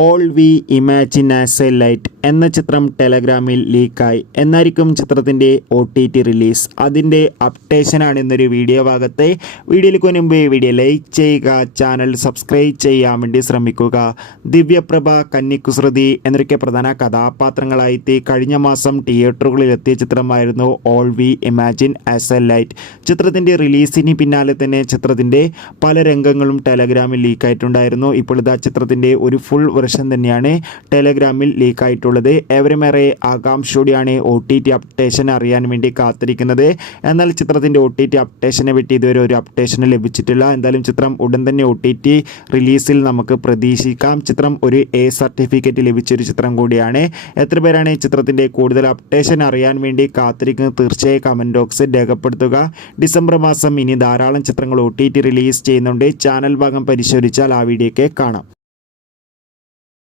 All we imagine as A light എന്ന ചിത്രം ടെലഗ്രാമിൽ ലീക്കായി. എന്നായിരിക്കും ചിത്രത്തിൻ്റെ OTT റിലീസ്? അതിൻ്റെ അപ്ഡേഷനാണ് ഇന്നൊരു വീഡിയോ ഭാഗത്തെ. വീഡിയോയിലേക്ക് മുൻപ് വീഡിയോ ലൈക്ക് ചെയ്യുക, ചാനൽ സബ്സ്ക്രൈബ് ചെയ്യാൻ വേണ്ടി ശ്രമിക്കുക. ദിവ്യപ്രഭ, കന്നിക്കുസൃതി എന്നൊക്കെ പ്രധാന കഥാപാത്രങ്ങളായി കഴിഞ്ഞ മാസം തിയേറ്ററുകളിൽ എത്തിയ ചിത്രമായിരുന്നു all we imagine as A light. ചിത്രത്തിൻ്റെ റിലീസിന് പിന്നാലെ തന്നെ ചിത്രത്തിൻ്റെ പല രംഗങ്ങളും ടെലഗ്രാമിൽ ലീക്കായിട്ടുണ്ടായിരുന്നു. ഇപ്പോൾ ഇതാ ചിത്രത്തിൻ്റെ ഒരു ഫുൾ വെർഷൻ തന്നെയാണ് ടെലഗ്രാമിൽ ലീക്കായിട്ടുള്ളത്. ഏവരുമേറെ ആകാംക്ഷയോടെയാണ് OTT അപ്ഡേഷൻ അറിയാൻ വേണ്ടി കാത്തിരിക്കുന്നത്. എന്നാൽ ചിത്രത്തിൻ്റെ OTT അപ്ഡേഷനെ പറ്റി ഇതുവരെ ഒരു അപ്ഡേഷൻ ലഭിച്ചിട്ടില്ല. എന്തായാലും ചിത്രം ഉടൻ തന്നെ OTT റിലീസിൽ നമുക്ക് പ്രതീക്ഷിക്കാം. ചിത്രം ഒരു A സർട്ടിഫിക്കറ്റ് ലഭിച്ചൊരു ചിത്രം കൂടിയാണ്. എത്ര പേരാണ് ചിത്രത്തിൻ്റെ കൂടുതൽ അപ്ഡേഷൻ അറിയാൻ വേണ്ടി കാത്തിരിക്കുന്നത്? തീർച്ചയായും കമൻറ്റ് ബോക്സിൽ രേഖപ്പെടുത്തുക. ഡിസംബർ മാസം ഇനി ധാരാളം ചിത്രങ്ങൾ OTT റിലീസ് ചെയ്യുന്നുണ്ട്. ചാനൽ ഭാഗം പരിശോധിച്ചാൽ ആ വീഡിയോയ്ക്ക് കാണാം.